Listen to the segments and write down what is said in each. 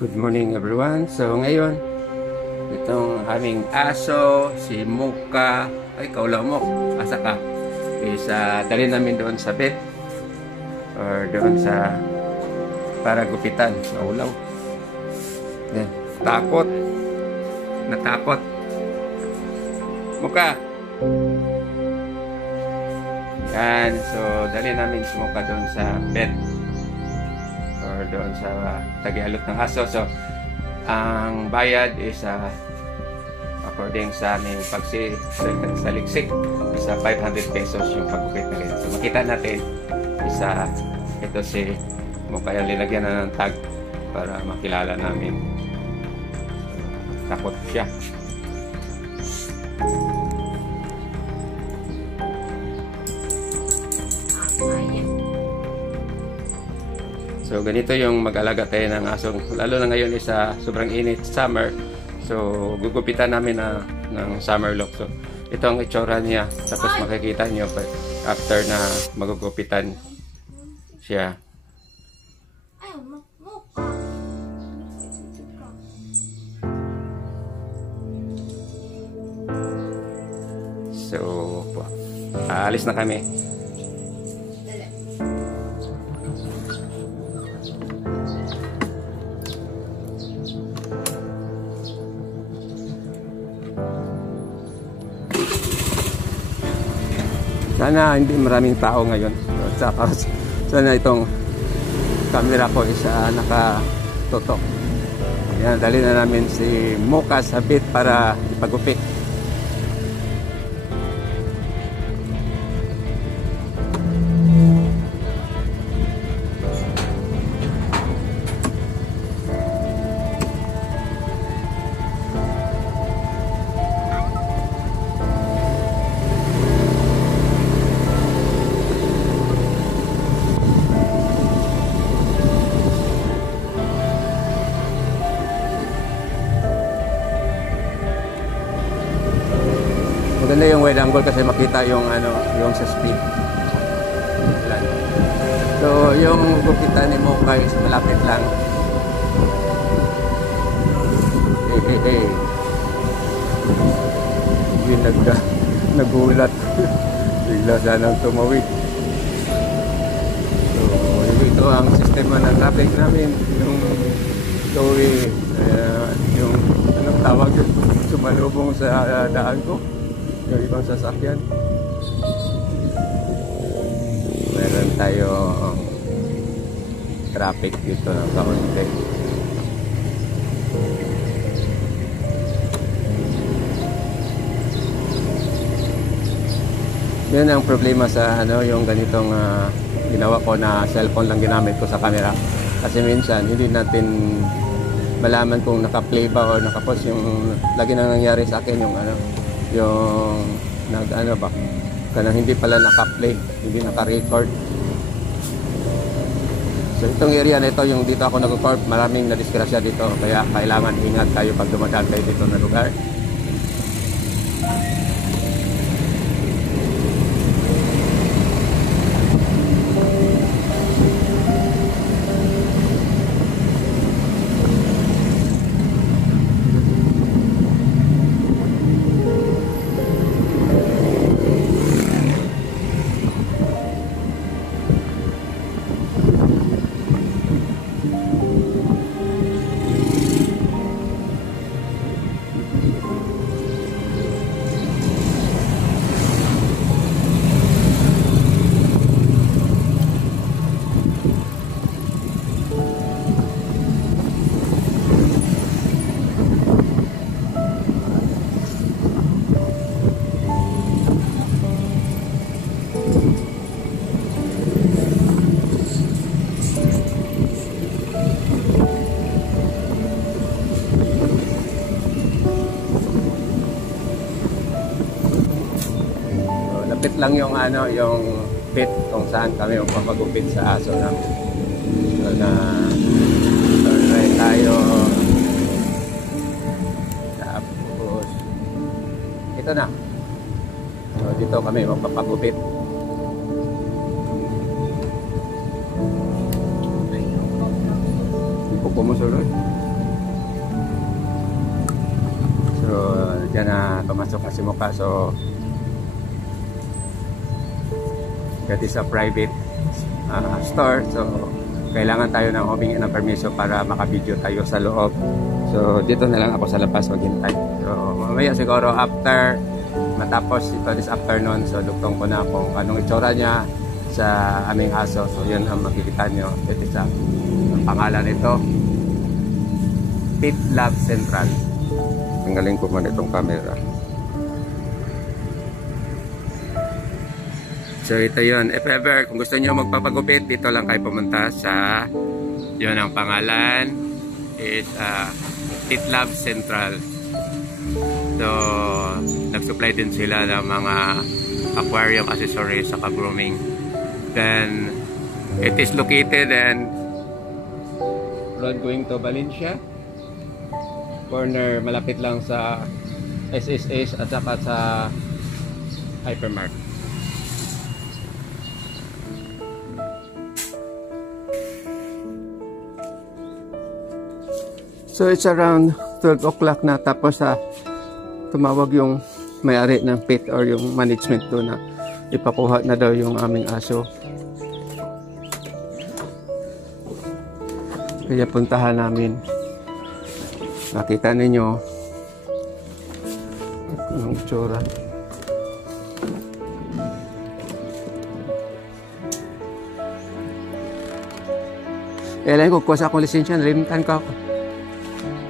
Good morning everyone. So ngayon, itong aming aso, si Mocha, ay kaulaw mo, asa ka, is dali namin doon sa bed or doon sa para gupitan, naulaw. Yan, takot, natakot. Mocha. Yan, so dali namin si Mocha doon sa bed or doon sa tagialot ng aso. So ang bayad is according sa aming pagsaliksik sa 500 pesos yung paggupit na ganyan. So makita natin isa ito si Mocha, yung linagyan na ng tag para makilala namin. Takot siya. So ganito yung mag-alaga tayo ng aso, lalo na ngayon is sobrang init, summer. So gugupitan namin ng summer look. So ito ang itsura niya, tapos makikita nyo after na magugupitan siya. So aalis na kami. Sana hindi maraming tao ngayon. Sana itong camera ko is nakatutok. Yan, dali na namin si Mocha sa bit para ipagupit. Maganda yung wide angle kasi makita yung yung sa speed. So yung gupitan ni Mocha is malapit lang. Hindi nagulat. Bigla sanang tumawid. So ito ang sistema ng traffic namin. Yung Zoe, yung anong tawag yun, sumalubong sa daan ko. Yung ibang sasakyan. Meron tayo traffic dito ng kaunti. Yan ang problema sa yung ganitong ginawa ko na cellphone lang ginamit ko sa camera. Kasi minsan hindi natin malaman kung naka-play ba o naka-pause. Yung lagi nang nangyari sa akin yung yung kanang hindi pala naka-play, hindi naka-record. So itong area na ito, yung dito ako nag-record, maraming nadisgrasya dito, kaya kailangan ingat tayo pag dumadaan kayo dito na lugar. Lapit lang yung yung pit kung saan kami magpapagupit sa aso namin. So turn right tayo. Tapos ito na. So dito kami magpapagupit. Hindi po kumusunod. dyan na pumasok na si Muka. So that is a private store, so kailangan tayo ng humingi ng permiso para makabideo tayo sa loob. So dito na lang ako sa labas maghintay. So mamaya siguro after matapos ito this afternoon, so duktong ko na kung anong itsura niya sa aming aso. So yun ang makikita nyo. Ito isa ang pangalan nito, Pet Lab Central. Tanggalin ko man itong camera. So ito yun. If ever, kung gusto nyo magpapagupit, dito lang kayo pumunta sa, yun ang pangalan, is Pet Lab Central. So nag-supply din sila ng mga aquarium accessories sa grooming. Then it is located and road going to Valencia. Corner, malapit lang sa SSS at saka sa Hypermart. So it's around 12 o'clock na, tapos tumawag yung may-ari ng pet or yung management doon na ipakuha na daw yung aming aso. Kaya puntahan namin. Nakita ninyo yung itsura. Kailan ko kuha sa akong lisensya, nalimutan ko ako.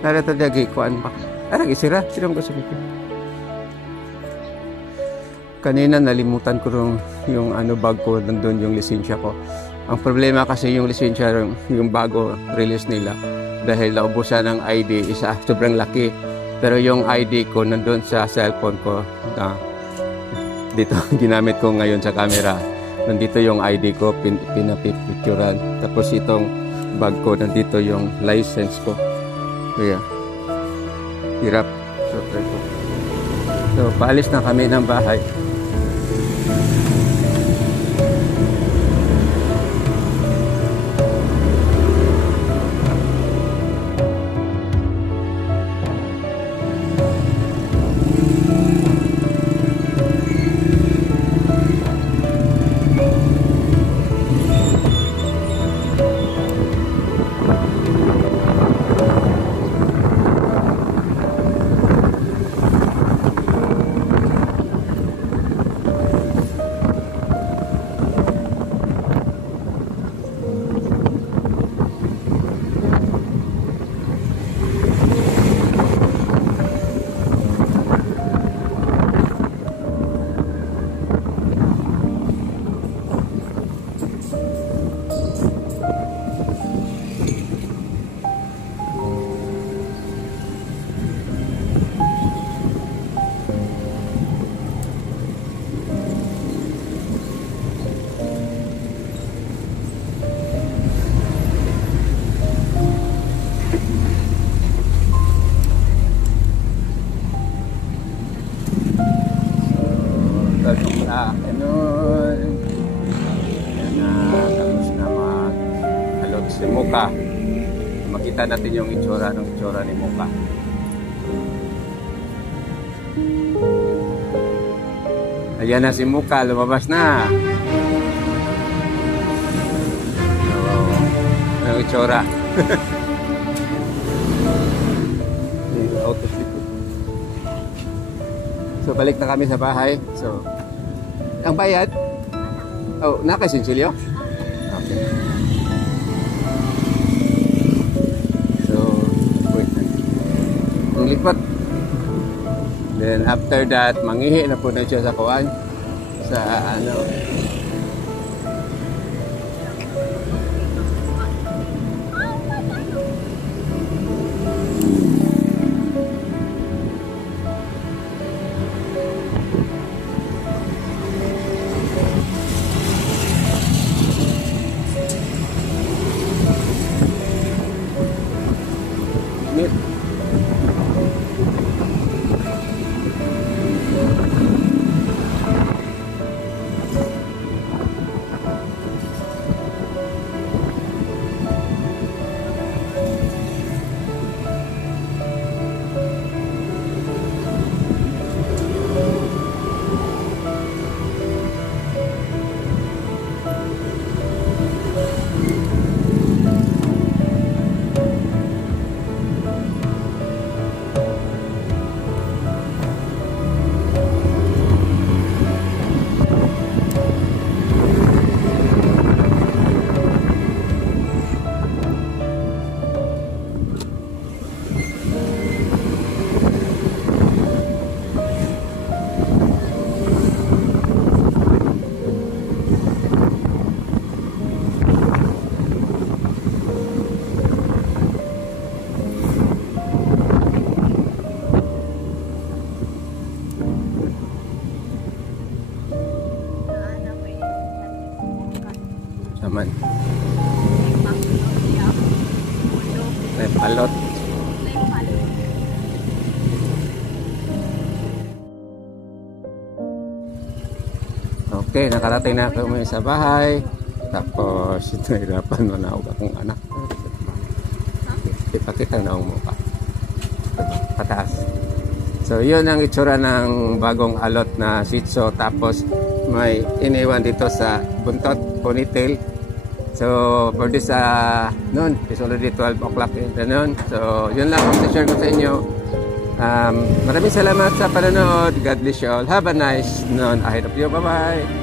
Narito dagi, kuhaan pa. Nagisira, sinong ko sabihin. Kanina nalimutan ko yung bag ko, nandun yung lisensya ko. Ang problema kasi yung lisensya, yung bago release nila, dahil naubusan ng ID, isa sobrang laki. Pero yung ID ko nandun sa cellphone ko, dito ginamit ko ngayon sa camera. Nandito yung ID ko, pinapicturan. Tapos itong bag ko, nandito yung license ko. Kaya hirap. So paalis na kami ng bahay. Si Muka. Makita natin yung itsura ni Muka. Ayan na si Muka, lumabas na. So, ang itsura. So, balik na kami sa bahay. So, ang bayad? Oh, nakasinsilyo? Okay. Lipat. Then after that, mangihi na po na siya sa kuwan. Sa ano. alot. Okay, nakarating na kami sa bahay. Tapos, nahirapan mo na ako akong anak. Ipakita na ang mukha. Pataas. So, yun ang itsura ng bagong alot na Shih Tzu. Tapos, may iniwan dito sa buntot, ponytail. So, for this noon, it's already 12 o'clock in the noon. So, yun lang ang share ko sa inyo. Maraming salamat sa panonood. God bless you all. Have a nice noon ahead of you. Bye-bye.